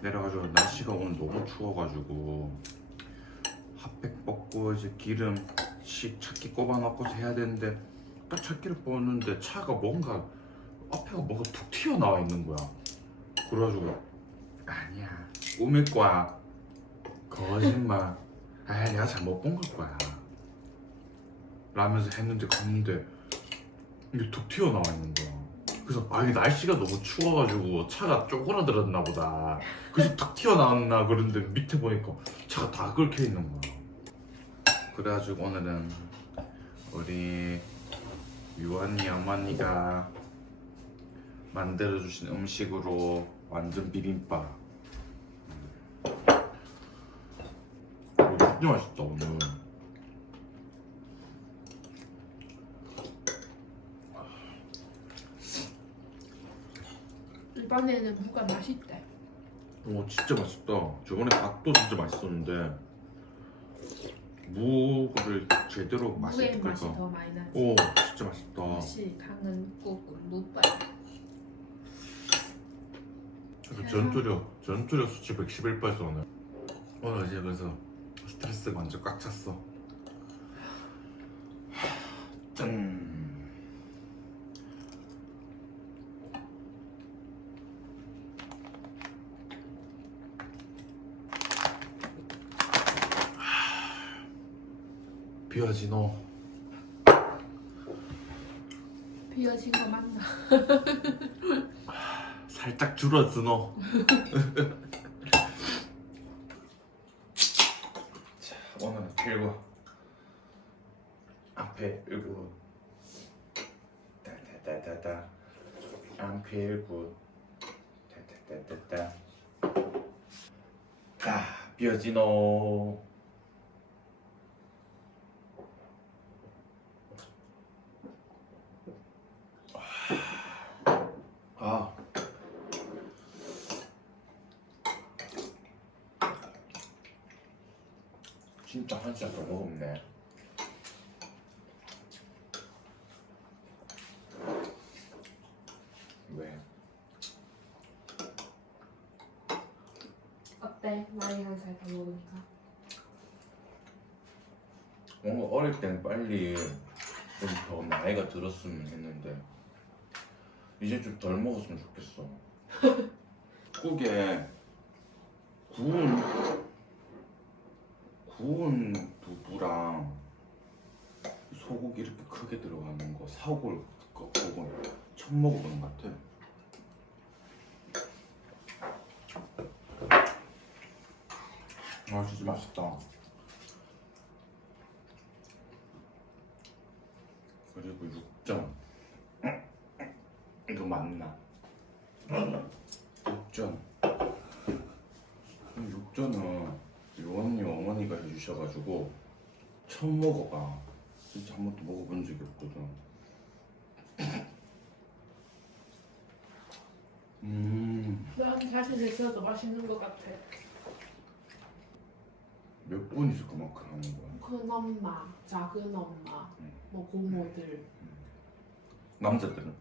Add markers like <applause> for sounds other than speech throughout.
내려가지고 날씨가 오늘 너무 추워가지고 핫팩 벗고 이제 기름씩 찾기 꼽아놓고 해야 되는데 딱 찾기를 뽑았는데 차가 뭔가 앞에가 뭔가 툭 튀어나와 있는 거야. 그래가지고 아니야. 꾸밀 거야 거짓말. 아 내가 잘못 본 걸 거야. 라면서 했는데 갔는데 이게 툭 튀어나와 있는 거야. 그래서 아 이게 날씨가 너무 추워가지고 차가 쪼그라들었나 보다. 그래서 탁 튀어나왔나 그런데 밑에 보니까 차가 다 끓여 있는 거야. 그래가지고 오늘은 우리 유한이 어머니가 만들어주신 음식으로 완전 비빔밥 오, 진짜 맛있다 오늘 이번에는 무가 맛있대. 오 진짜 맛있다. 저번에 밥도 진짜 맛있었는데 무를 제대로 무의 맛있게 맛이. 더 많이 나지. 오 진짜 맛있다. 역시 강은 꼭 무빨. 그래서 전투력 전투력 수치 111발서 오늘. 오늘 이제 그래서 스트레스가 완전 꽉 찼어. 짠. 비와지 너. 비어진 거 맞나? 살짝 줄었어 너. 자 필고 앞에 일구 따따따따따 앞에 일구 따따따따따 아 비어지노 아 진짜 한 시간 더 먹었네. 왜? 어때? 나이 한살 더 먹으니까. 뭔가 어릴 땐 빨리 좀 더 나이가 들었으면 했는데 이제 좀 덜 먹었으면 좋겠어. <laughs> 국에 구운 구운 두부랑 소고기 이렇게 크게 들어가는 거 사골 거 그거 처음 먹어보는 것 같아. 아 진짜 맛있다. 그리고 육전 이거 맞나? 육전 이 육전은 요원이 어머니가 해주셔가지고 처음 먹어봐 진짜 한 번도 먹어본 적이 없거든 음몇 난 자신 있어도 맛있는 것 같아. 분이서 그만큼 하는 거야 큰 엄마, 작은 엄마, 음. 뭐 고모들. 남자들은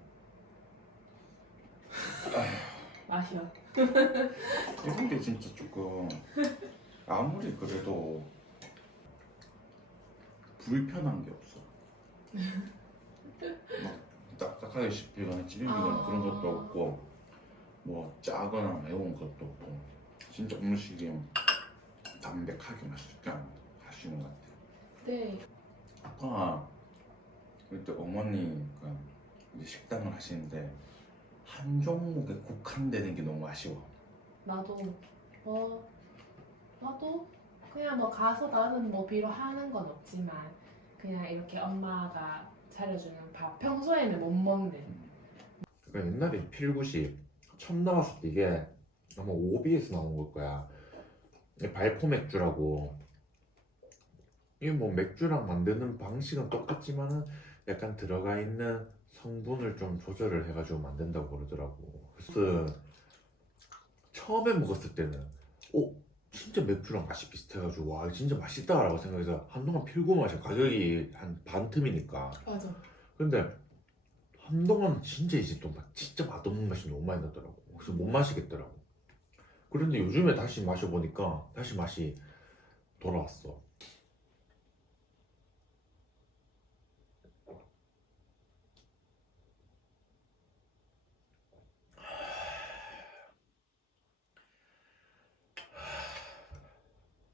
마셔. <laughs> 이런 게 진짜 조금 아무리 그래도 불편한 게 없어. <laughs> 막 딱딱하게 씹히거나 찌릿거나 아. 그런 것도 없고 뭐 짜거나 매운 것도 없고 진짜 음식이 담백하게 맛있게 하시는 것 같아요. 네. 아까 그때 어머니가 이제 식당을 하시는데 한 종목에 국한되는 게 너무 아쉬워. 나도 뭐 나도 그냥 뭐 가서 나는 뭐 비로 하는 건 없지만 그냥 이렇게 엄마가 차려주는 밥 평소에는 못 먹는 그러니까 옛날에 필굿이 처음 나왔을 때 이게 아마 오비에서 나온 걸 거야. 이게 발포 맥주라고. 이게 뭐 맥주랑 만드는 방식은 똑같지만은 약간 들어가 있는 성분을 좀 조절을 해가지고 만든다고 그러더라고. 그래서 처음에 먹었을 때는 오 진짜 맥주랑 맛이 비슷해가지고 와 진짜 맛있다라고 생각해서 한동안 필고 마셔 가격이 한 반 틈이니까. 맞아 근데 한동안 진짜 이제 또막 진짜 맛없는 맛이 너무 많이 나더라고. 그래서 못 마시겠더라고. 그런데 요즘에 다시 마셔보니까 다시 맛이 돌아왔어.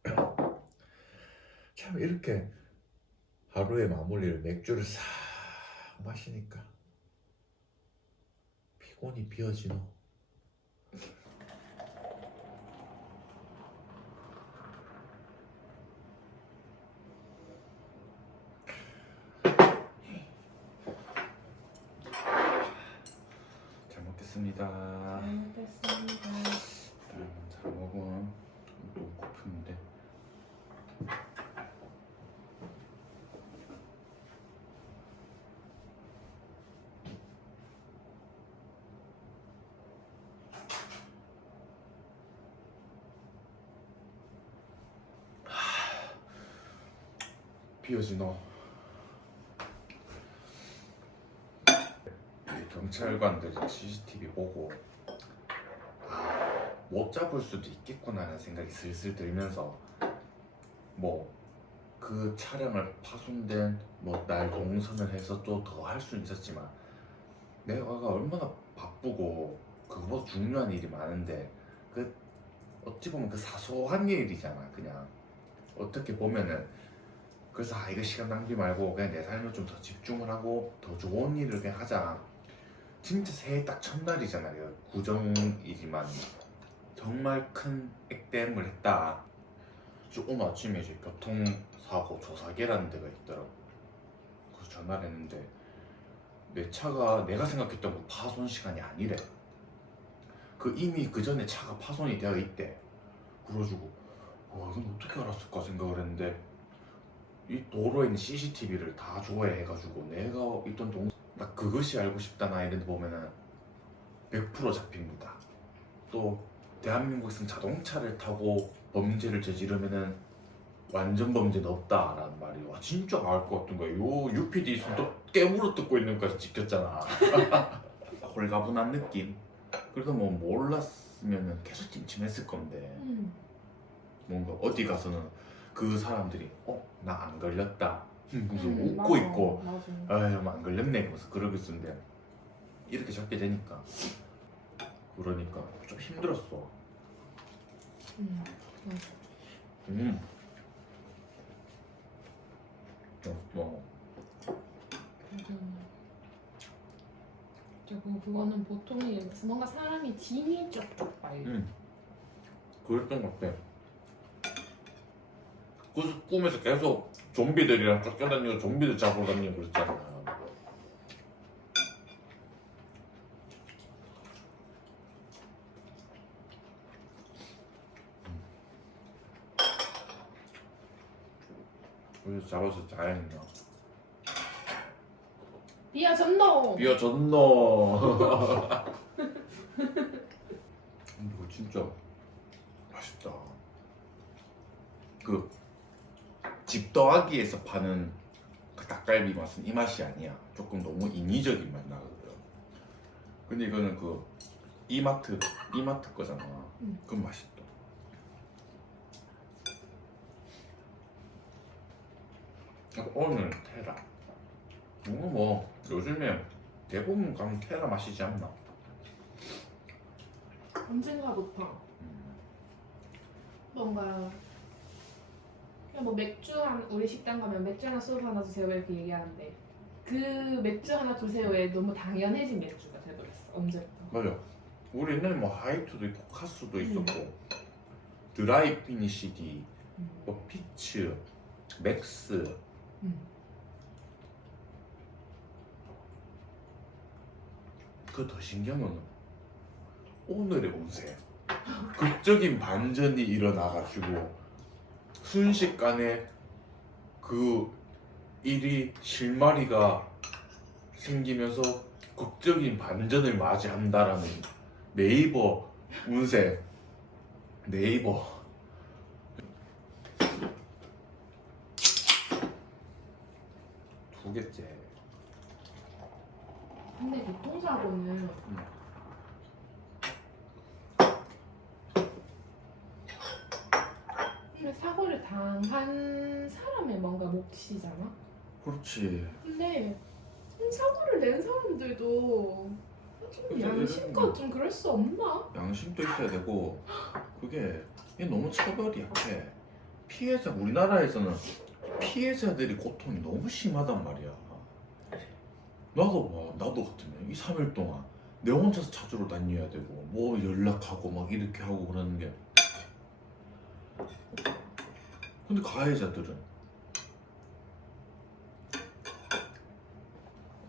<sighs> 참 이렇게 하루의 마무리를 맥주를 싹 마시니까 피곤이 비어지노. 잘 먹겠습니다. 잘 먹겠습니다. 음, 잘 먹어. 너무 고픈데. 비어지노. 이 경찰관들이 CCTV 보고 못 잡을 수도 있겠구나 하는 생각이 슬슬 들면서 뭐 그 차량을 파손된 뭐 날 동선을 해서 또 더 할 수는 있었지만 내가 얼마나 바쁘고 그거보다 중요한 일이 많은데 그 어찌 보면 그 사소한 일이잖아 그냥. 어떻게 보면은 그래서 아 이거 시간 낭비 말고 그냥 내 삶을 좀 더 집중을 하고 더 좋은 일을 그냥 하자 진짜 새해 딱 첫날이잖아 요 구정이지만 정말 큰 액땜을 했다. 저 오늘 아침에 이제 교통사고 조사계라는 데가 있더라고. 그래서 전화를 했는데 내 차가 내가 생각했던 그 파손 시간이 아니래. 그 이미 그 전에 차가 파손이 되어 있대. 그래가지고 와 이건 어떻게 알았을까 생각을 했는데 이 도로에 있는 CCTV를 다 조회해가지고 내가 있던 동, 나 그것이 알고 싶다 나 이런 데 보면은 100% 잡힙니다. 또 대한민국에서는 자동차를 타고 범죄를 저지르면은 완전 범죄는 없다라는 말이 와 진짜 알것 같은 거야. 요 UPD 손또 깨물어 뜯고 있는 것까지 지켰잖아. <laughs> 홀가분한 느낌. 그래도 뭐 몰랐으면은 계속 찜찜했을 건데 음. 뭔가 어디 가서는 그 사람들이 어 나 안 걸렸다. 음, 무슨 음, 웃고 맞아, 있고 맞아. 아유 안 걸렸네 그래서 그러고 있었는데 이렇게 적게 되니까 그러니까 좀 힘들었어 음. 음. 어, 뭐 음. 그리고 그거는 보통이 뭔가 사람이 진이 쪽쪽 빨리. 음. 그랬던 것 같아 그 꿈에서 계속 좀비들이랑 쫓겨다니고 좀비들 잡으러 다니고 그랬잖아 그래서 잡아서 다행이야 비야 전노. 비어졌노. 이거 <laughs> 진짜 맛있다. 그 집 더하기에서 파는 그 닭갈비 맛은 이 맛이 아니야. 조금 너무 인위적인 맛 나거든. 근데 이거는 그 이마트 이마트 거잖아. 음. 그건 맛있다. 아, 오늘 테라. 이거 뭐 요즘에 대부분 가면 테라 마시지 않나? 언젠가부터 음. 뭔가 그냥 뭐 맥주 한 우리 식당 가면 맥주 하나 소주 하나 주세요 이렇게 얘기하는데 그 맥주 하나 주세요에 너무 당연해진 맥주가 돼버렸어 언제부터 맞아. 우리 옛날에 뭐 하이트도 있고 카스도 음. 있었고 드라이 피니시디, 음. 뭐 피츠, 맥스 음. 그 더 신기한 거는 오늘의 운세 <gasps> 극적인 반전이 일어나가지고 순식간에 그 일이 실마리가 생기면서 극적인 반전을 맞이한다라는 네이버 운세. 네이버. 두 개째. 근데 교통사고는 사고를 당한 사람의 뭔가 몫이잖아. 그렇지. 근데 음, 사고를 낸 사람들도 좀 이런- 좀 그럴 수 없나? 양심도 있어야 되고 그게 이게 너무 처벌이 약해. 피해자 우리나라에서는 피해자들이 고통이 너무 심하단 말이야. 나도 봐, 나도 같으면 이 3일 동안 내 혼자서 찾으러 다녀야 되고 뭐 연락하고 막 이렇게 하고 그러는 게. 근데 가해자들은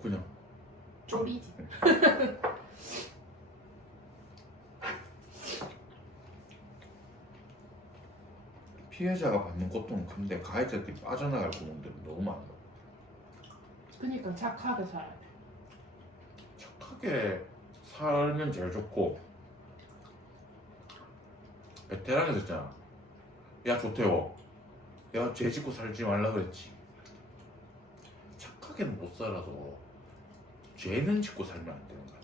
그냥 쪼리지. <laughs> 피해자가 받는 고통은 큰데 가해자들이 빠져나갈 구멍들은 너무 많아. 그니까 착하게 살아야 돼. 착하게 살면 제일 좋고 베테랑에서 있잖아 야 조태호 야 죄 짓고 살지 말라 그랬지. 착하게는 못 살아도 죄는 짓고 살면 안 되는 거야